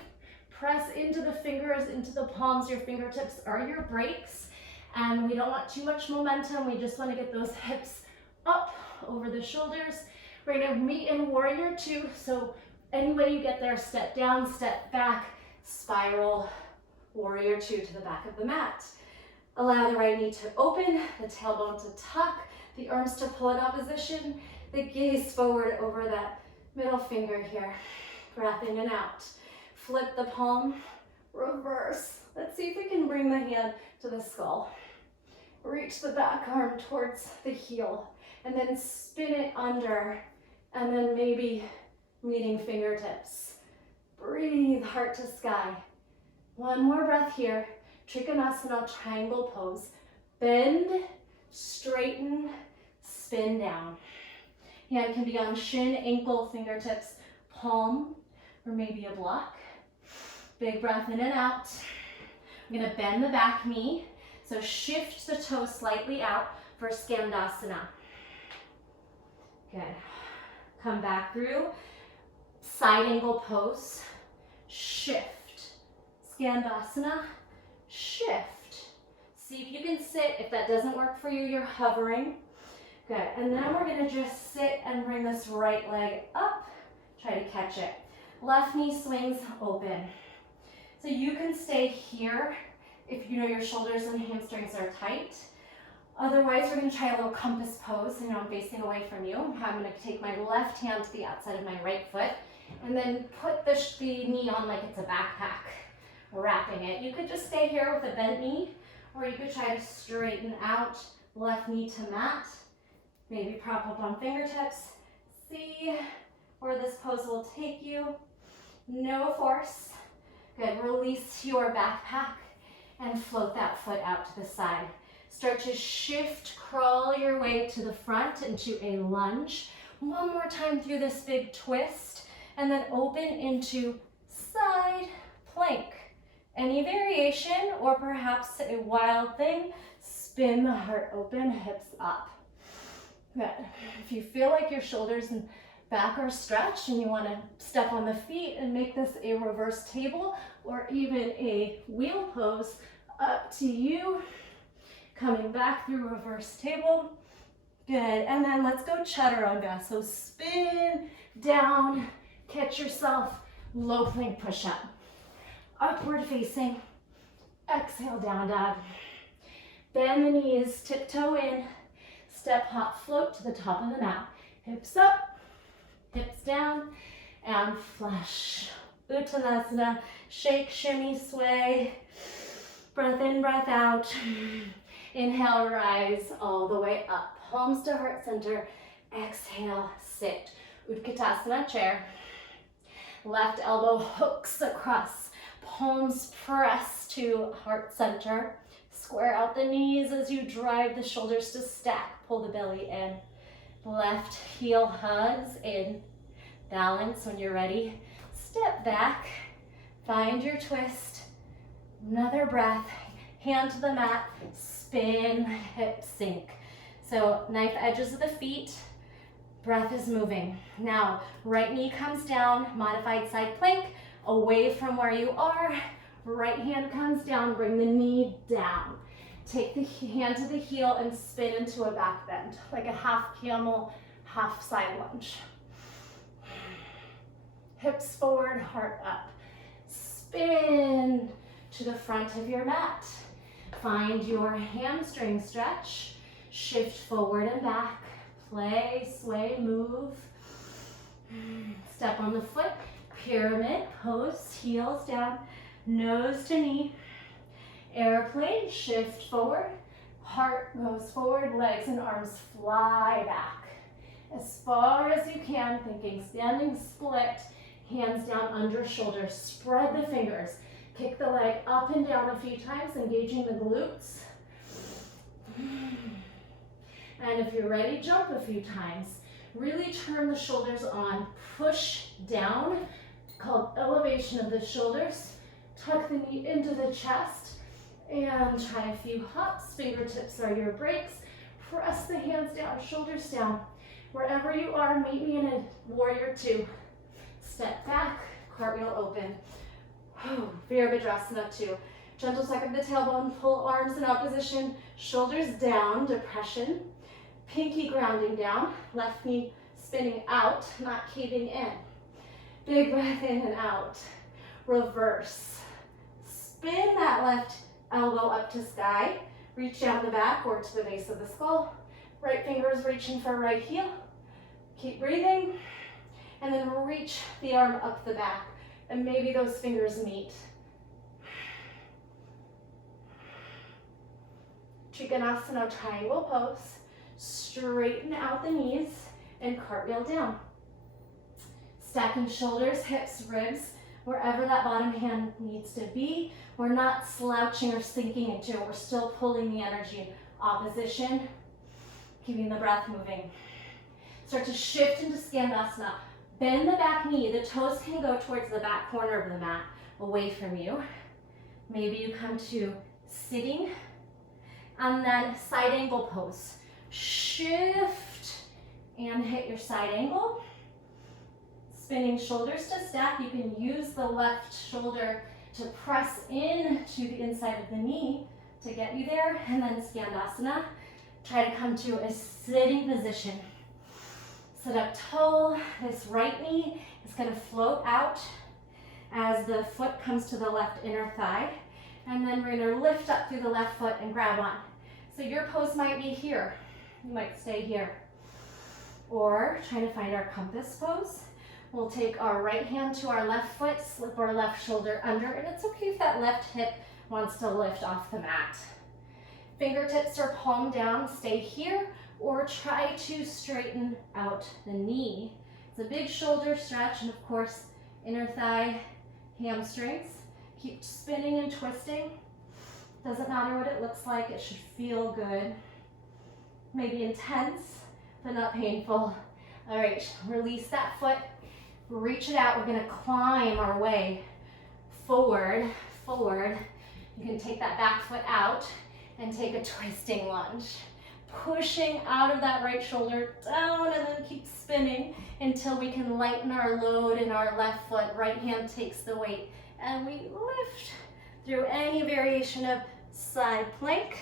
press into the fingers, into the palms. Your fingertips are your brakes. And we don't want too much momentum. We just want to get those hips up over the shoulders. We're going to meet in warrior 2. So any way you get there, step down, step back, spiral, warrior 2 to the back of the mat. Allow the right knee to open, the tailbone to tuck, the arms to pull in opposition, the gaze forward over that middle finger here. Breath in and out. Flip the palm, reverse. Let's see if we can bring the hand to the skull. Reach the back arm towards the heel and then spin it under and then maybe meeting fingertips. Breathe, heart to sky. One more breath here. Trikonasana, triangle pose. Bend, straighten, spin down. Hand can be on shin, ankle, fingertips, palm, or maybe a block. Big breath in and out. I'm going to bend the back knee. So shift the toes slightly out for Skandasana. Good. Come back through. Side angle pose. Shift. Skandasana. Shift. See if you can sit. If that doesn't work for you, you're hovering. Good. And then we're going to just sit and bring this right leg up. Try to catch it. Left knee swings open. So you can stay here if you know your shoulders and hamstrings are tight. Otherwise, we're going to try a little compass pose. You know, I'm facing away from you. I'm going to take my left hand to the outside of my right foot and then put the knee on like it's a backpack, wrapping it. You could just stay here with a bent knee, or you could try to straighten out, left knee to mat. Maybe prop up on fingertips. See where this pose will take you. No force. Good. Release your backpack and float that foot out to the side. Start to shift, crawl your way to the front into a lunge. One more time through this big twist, and then open into side plank. Any variation, or perhaps a wild thing, spin the heart open, hips up. Good. If you feel like your shoulders and back are stretched and you want to step on the feet and make this a reverse table, or even a wheel pose, up to you. Coming back through reverse table. Good, and then let's go Chaturanga. So spin down, catch yourself, low plank push-up. Upward facing, exhale, down dog. Bend the knees, tiptoe in, step, hop, float to the top of the mat. Hips up, hips down, and flush. Uttanasana, shake, shimmy, sway. Breath in, breath out. Inhale, rise all the way up. Palms to heart center. Exhale, sit. Utkatasana, chair. Left elbow hooks across. Palms press to heart center. Square out the knees as you drive the shoulders to stack. Pull the belly in. Left heel hugs in. Balance when you're ready. Step back. Find your twist. Another breath. Hand to the mat. Spin, hip sink. So knife edges of the feet. Breath is moving. Now, right knee comes down. Modified side plank. Away from where you are. Right hand comes down, bring the knee down. Take the hand to the heel and spin into a back bend, like a half camel, half side lunge. Hips forward, heart up. Spin to the front of your mat. Find your hamstring stretch. Shift forward and back. Play, sway, move. Step on the foot. Pyramid pose, heels down. Nose to knee, airplane, shift forward, heart goes forward, legs and arms fly back. As far as you can, thinking standing split, hands down under shoulders, spread the fingers, kick the leg up and down a few times, engaging the glutes. And if you're ready, jump a few times. Really turn the shoulders on, push down, called elevation of the shoulders. Tuck the knee into the chest and try a few hops. Fingertips are your brakes. Press the hands down, shoulders down. Wherever you are, meet me in a warrior two. Step back, cartwheel open. Virabhadrasana 2. Gentle tuck of the tailbone, pull arms in opposition, shoulders down, depression. Pinky grounding down, left knee spinning out, not caving in. Big breath in and out. Reverse. Spin that left elbow up to sky. Reach down the back or to the base of the skull. Right fingers reaching for right heel. Keep breathing. And then reach the arm up the back. And maybe those fingers meet. Trikonasana triangle pose. Straighten out the knees and cartwheel down. Stacking shoulders, hips, ribs, wherever that bottom hand needs to be. We're not slouching or sinking into it. We're still pulling the energy in opposition, keeping the breath moving. Start to shift into Skandasana. Bend the back knee. The toes can go towards the back corner of the mat, away from you. Maybe you come to sitting, and then side angle pose. Shift and hit your side angle. Spinning shoulders to stack. You can use the left shoulder to press in to the inside of the knee to get you there. And then Skandasana. Try to come to a sitting position. Sit up tall. This right knee is going to float out as the foot comes to the left inner thigh. And then we're going to lift up through the left foot and grab on. So your pose might be here. You might stay here. Or trying to find our compass pose. We'll take our right hand to our left foot, slip our left shoulder under, and it's okay if that left hip wants to lift off the mat. Fingertips are palm down, stay here, or try to straighten out the knee. It's a big shoulder stretch, and of course, inner thigh, hamstrings. Keep spinning and twisting. Doesn't matter what it looks like, it should feel good. Maybe intense, but not painful. All right, release that foot. Reach it out. We're going to climb our way forward, forward. You can take that back foot out and take a twisting lunge. Pushing out of that right shoulder down and then keep spinning until we can lighten our load in our left foot. Right hand takes the weight and we lift through any variation of side plank.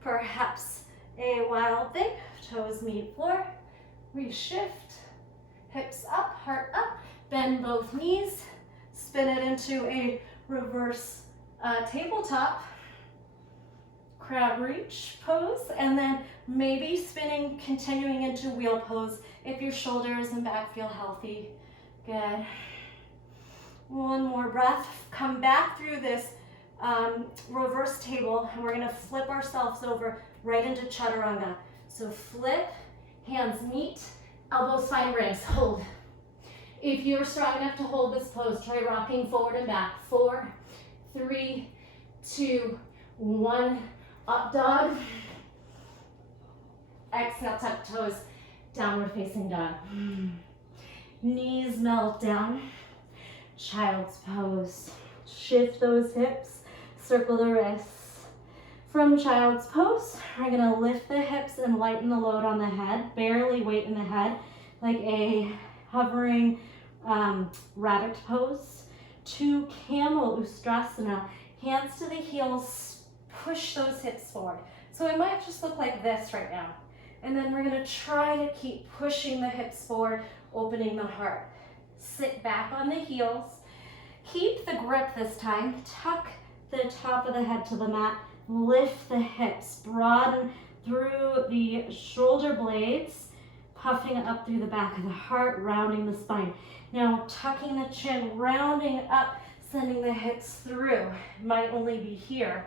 Perhaps a wild thing, toes meet floor. We shift, hips up, heart up, bend both knees, spin it into a reverse tabletop, crab reach pose, and then maybe spinning, continuing into wheel pose if your shoulders and back feel healthy. Good. One more breath. Come back through this reverse table, and we're gonna flip ourselves over right into Chaturanga. So flip, hands meet, elbows find ribs, hold. If you're strong enough to hold this pose, try rocking forward and back. 4, 3, 2, 1, up dog. Exhale, tuck toes, downward facing dog. Knees melt down, child's pose. Shift those hips, circle the wrists. From child's pose, we're gonna lift the hips and lighten the load on the head, barely weight in the head, like a hovering rabbit pose. To camel ustrasana, hands to the heels, push those hips forward. So it might just look like this right now. And then we're gonna try to keep pushing the hips forward, opening the heart. Sit back on the heels. Keep the grip this time. Tuck the top of the head to the mat. Lift the hips. Broaden through the shoulder blades, puffing up through the back of the heart, rounding the spine. Now tucking the chin, rounding up, sending the hips through. It might only be here.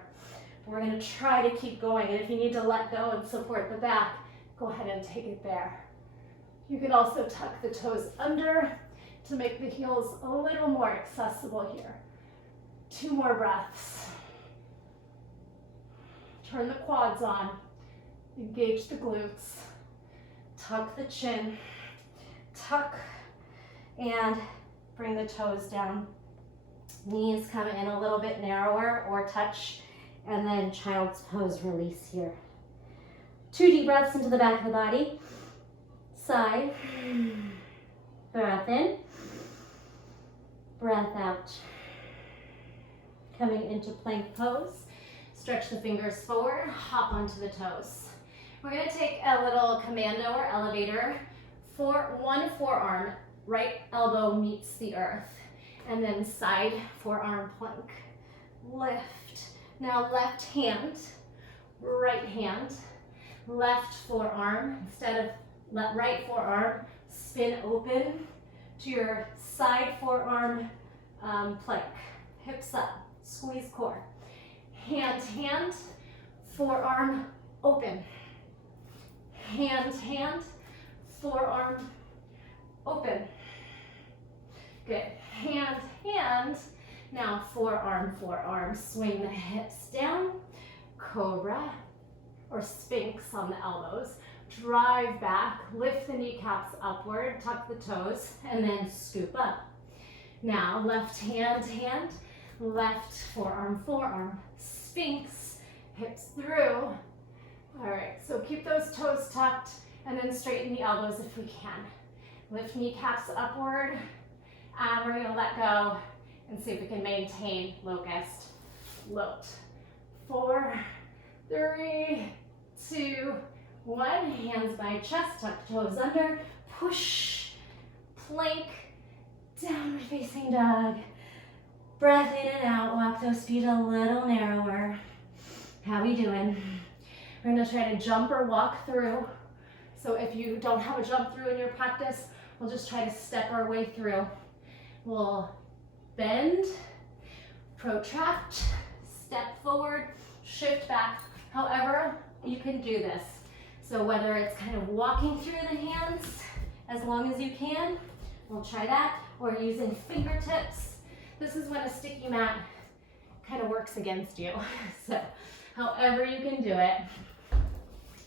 We're gonna try to keep going. And if you need to let go and support the back, go ahead and take it there. You can also tuck the toes under to make the heels a little more accessible here. 2 more breaths. Turn the quads on. Engage the glutes. Tuck the chin. Tuck and bring the toes down. Knees come in a little bit narrower or touch, and then child's pose, release here. 2 deep breaths into the back of the body. Side. Breath in. Breath out. Coming into plank pose. Stretch the fingers forward, hop onto the toes. We're gonna take a little commando or elevator. One forearm, right elbow meets the earth. And then side forearm plank. Lift. Now left hand, right hand, left forearm. Instead of right forearm, spin open to your side forearm plank. Hips up, squeeze core. Hand, forearm open. Hand, forearm open. Good. Hand. Now forearm. Swing the hips down. Cobra or Sphinx on the elbows. Drive back, lift the kneecaps upward, tuck the toes, and then scoop up. Now left hand, left forearm, Sphinx, hips through. All right, so keep those toes tucked and then straighten the elbows if we can. Lift kneecaps upward, and we're gonna let go and see if we can maintain locust. Float. 4, 3, 2, 1. Hands by chest, tuck toes under, push, plank, downward facing dog. Breath in and out, walk those feet a little narrower. How we doing? We're gonna try to jump or walk through. So if you don't have a jump through in your practice, we'll just try to step our way through. We'll bend, protract, step forward, shift back, however you can do this. So whether it's kind of walking through the hands as long as you can, we'll try that, or using fingertips. This is when a sticky mat kind of works against you. So however you can do it,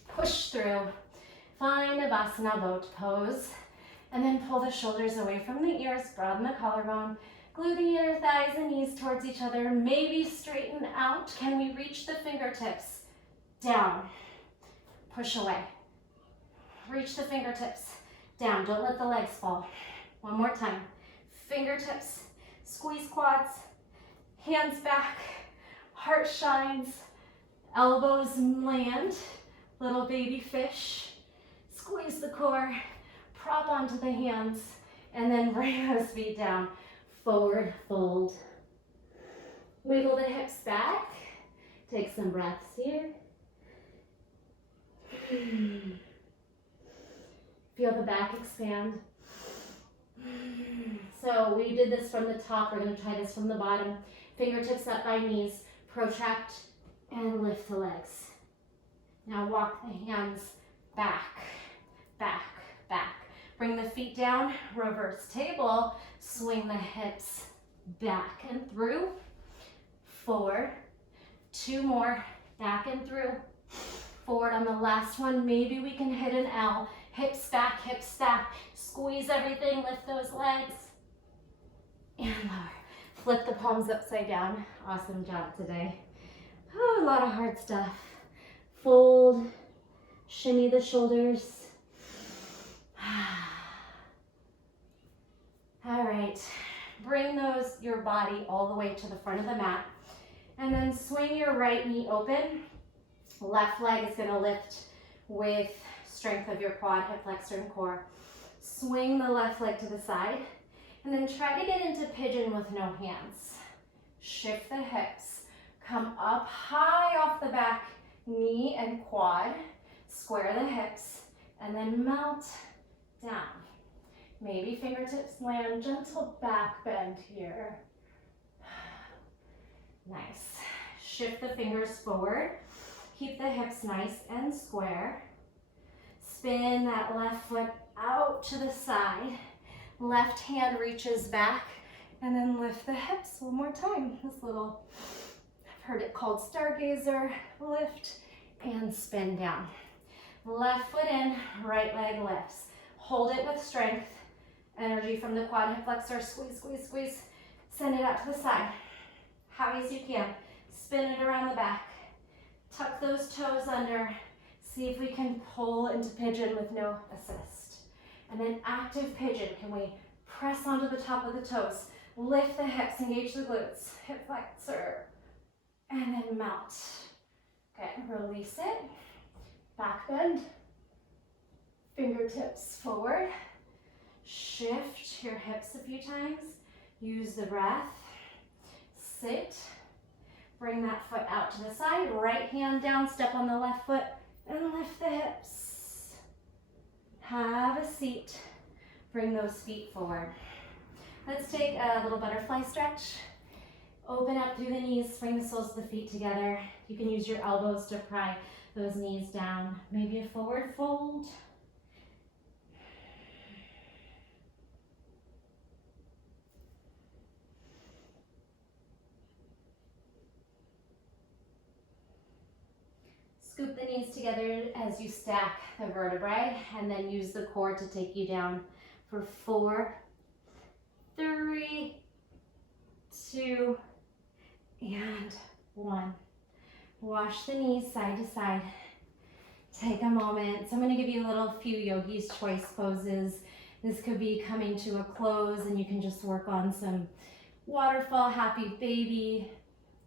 push through, find a Tadasana boat pose, and then pull the shoulders away from the ears, broaden the collarbone, glue the inner thighs and knees towards each other, maybe straighten out. Can we reach the fingertips? Down, push away. Reach the fingertips, down, don't let the legs fall. One more time, fingertips, Squeeze quads, hands back, heart shines, elbows land, little baby fish. Squeeze the core, prop onto the hands, and then bring those feet down. Forward fold. Wiggle the hips back. Take some breaths here. Feel the back expand. So we did this from the top. We're going to try this from the bottom. Fingertips up by knees. Protract and lift the legs. Now walk the hands back, back, back. Bring the feet down. Reverse table. Swing the hips back and through. Forward. 2 more. Back and through. Forward on the last one. Maybe we can hit an L. Hips back, hips back. Squeeze everything. Lift those legs. And lower. Flip the palms upside down. Awesome job today. Oh, a lot of hard stuff. Fold. Shimmy the shoulders. All right. Bring your body all the way to the front of the mat. And then swing your right knee open. Left leg is going to lift with strength of your quad, hip flexor, and core. Swing the left leg to the side. And then try to get into pigeon with no hands. Shift the hips. Come up high off the back knee and quad. Square the hips. And then melt down. Maybe fingertips land, gentle back bend here. Nice. Shift the fingers forward. Keep the hips nice and square. Spin that left foot out to the side. Left hand reaches back, and then lift the hips one more time. This little, I've heard it called stargazer. Lift and spin down. Left foot in, right leg lifts. Hold it with strength. Energy from the quad, hip flexor. Squeeze, squeeze, squeeze. Send it out to the side. High as you can. Spin it around the back. Tuck those toes under. See if we can pull into pigeon with no assist. And then active pigeon. Can we press onto the top of the toes? Lift the hips, engage the glutes. Hip flexor. And then melt. Okay, release it. Back bend. Fingertips forward. Shift your hips a few times. Use the breath. Sit. Bring that foot out to the side. Right hand down, step on the left foot, and lift the hips. Have a seat. Bring those feet forward. Let's take a little butterfly stretch. Open up through the knees, bring the soles of the feet together. You can use your elbows to pry those knees down. Maybe a forward fold. Scoop the knees together as you stack the vertebrae, and then use the core to take you down for 4, 3, 2, and 1. Wash the knees side to side. Take a moment. So I'm going to give you a few Yogi's Choice poses. This could be coming to a close, and you can just work on some waterfall, happy baby,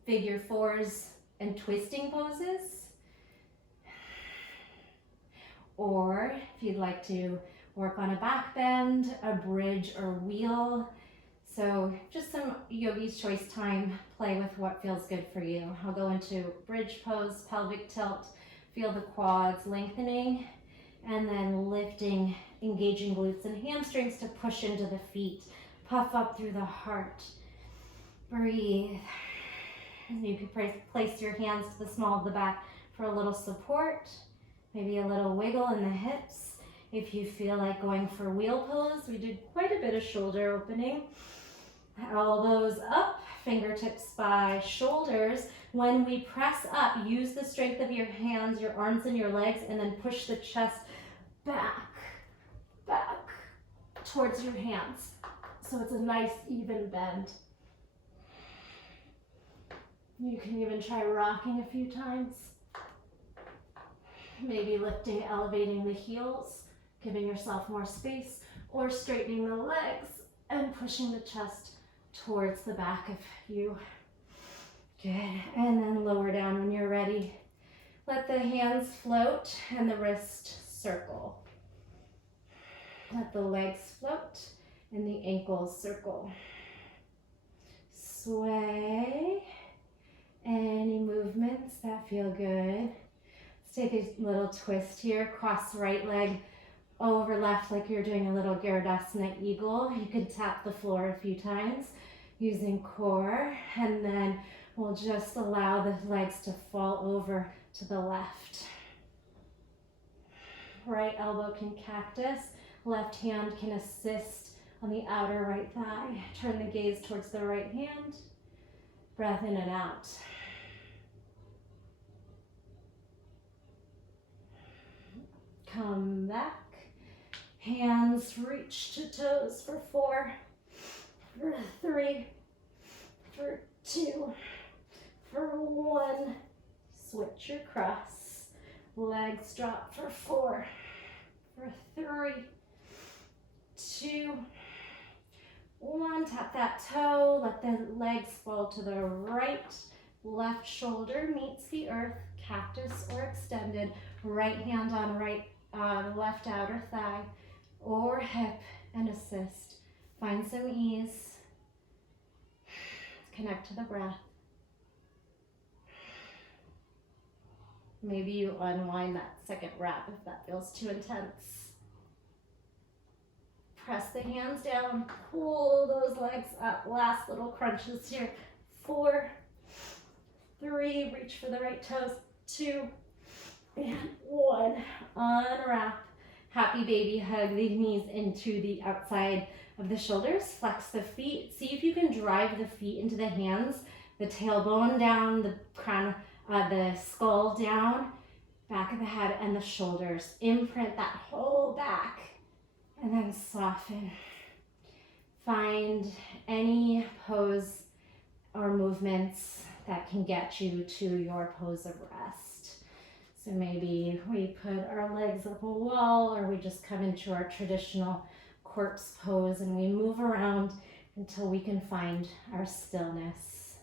figure 4s, and twisting poses. Or if you'd like to work on a back bend, a bridge, or wheel. So just some Yogi's Choice time. Play with what feels good for you. I'll go into bridge pose, pelvic tilt, feel the quads lengthening, and then lifting, engaging glutes and hamstrings to push into the feet. Puff up through the heart. Breathe. And you can place your hands to the small of the back for a little support. Maybe a little wiggle in the hips. If you feel like going for wheel pose, we did quite a bit of shoulder opening. Elbows up, fingertips by shoulders. When we press up, use the strength of your hands, your arms, and your legs, and then push the chest back, back towards your hands. So it's a nice even bend. You can even try rocking a few times. Maybe lifting, elevating the heels, giving yourself more space, or straightening the legs and pushing the chest towards the back of you. Good. And then lower down when you're ready. Let the hands float and the wrist circle. Let the legs float and the ankles circle. Sway. Any movements that feel good. Let's take a little twist here. Cross right leg over left like you're doing a little Tadasana eagle. You could tap the floor a few times using core, and then we'll just allow the legs to fall over to the left. Right elbow can cactus. Left hand can assist on the outer right thigh. Turn the gaze towards the right hand. Breath in and out. Come back. Hands reach to toes for 4, for 3, for 2, for 1. Switch your cross. Legs drop for 4, for 3, 2, 1. Tap that toe. Let the legs fall to the right. Left shoulder meets the earth, cactus or extended. Right hand on left outer thigh or hip and assist. Find some ease. Connect to the breath. Maybe you unwind that second wrap if that feels too intense. Press the hands down, pull those legs up. Last little crunches here. 4, 3, reach for the right toes. 2, and 1. Unwrap. Happy baby, hug the knees into the outside of the shoulders. Flex the feet. See if you can drive the feet into the hands, the tailbone down, the crown, the skull down, back of the head and the shoulders. Imprint that whole back and then soften. Find any pose or movements that can get you to your pose of rest. So maybe we put our legs up a wall, or we just come into our traditional corpse pose and we move around until we can find our stillness.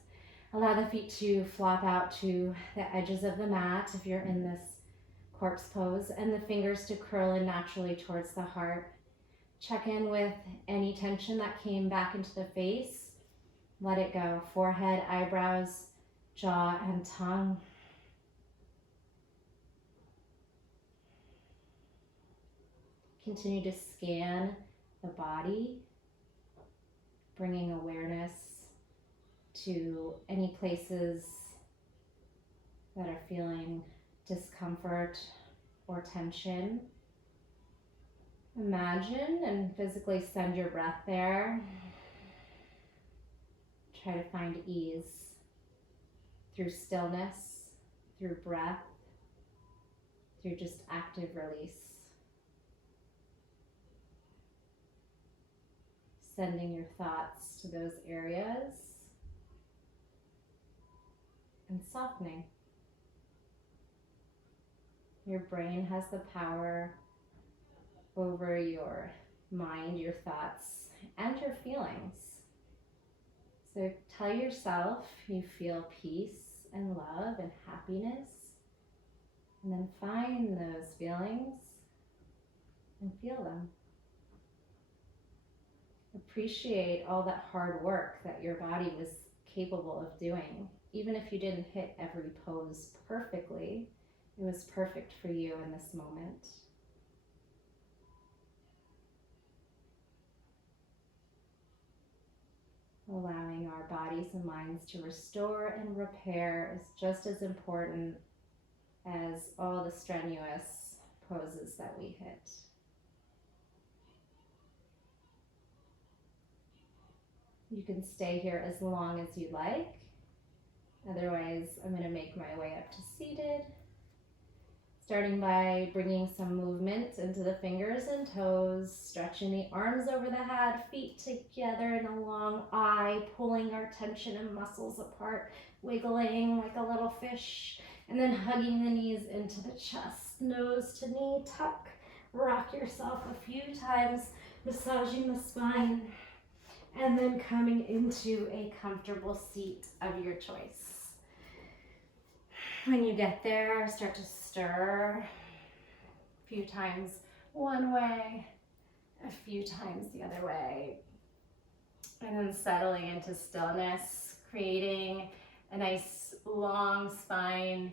Allow the feet to flop out to the edges of the mat if you're in this corpse pose, and the fingers to curl in naturally towards the heart. Check in with any tension that came back into the face. Let it go. Forehead, eyebrows, jaw, and tongue. Continue to scan the body, bringing awareness to any places that are feeling discomfort or tension. Imagine and physically send your breath there. Try to find ease through stillness, through breath, through just active release. Sending your thoughts to those areas and softening. Your brain has the power over your mind, your thoughts, and your feelings. So tell yourself you feel peace and love and happiness, and then find those feelings and feel them. Appreciate all that hard work that your body was capable of doing. Even if you didn't hit every pose perfectly, it was perfect for you in this moment. Allowing our bodies and minds to restore and repair is just as important as all the strenuous poses that we hit. You can stay here as long as you like. Otherwise, I'm going to make my way up to seated. Starting by bringing some movement into the fingers and toes, stretching the arms over the head, feet together in a long eye, pulling our tension and muscles apart, wiggling like a little fish, and then hugging the knees into the chest, nose to knee, tuck, rock yourself a few times, massaging the spine. And then coming into a comfortable seat of your choice. When you get there, start to stir a few times one way, a few times the other way. And then settling into stillness, creating a nice long spine,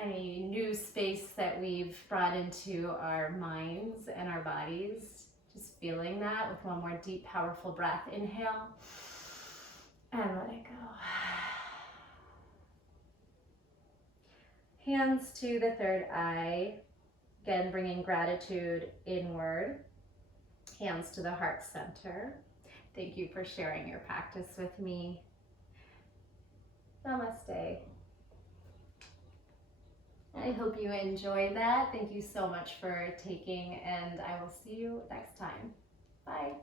any new space that we've brought into our minds and our bodies. Just feeling that with one more deep, powerful breath. Inhale and let it go. Hands to the third eye. Again, bringing gratitude inward. Hands to the heart center. Thank you for sharing your practice with me. Namaste. I hope you enjoyed that. Thank you so much for taking, and I will see you next time. Bye.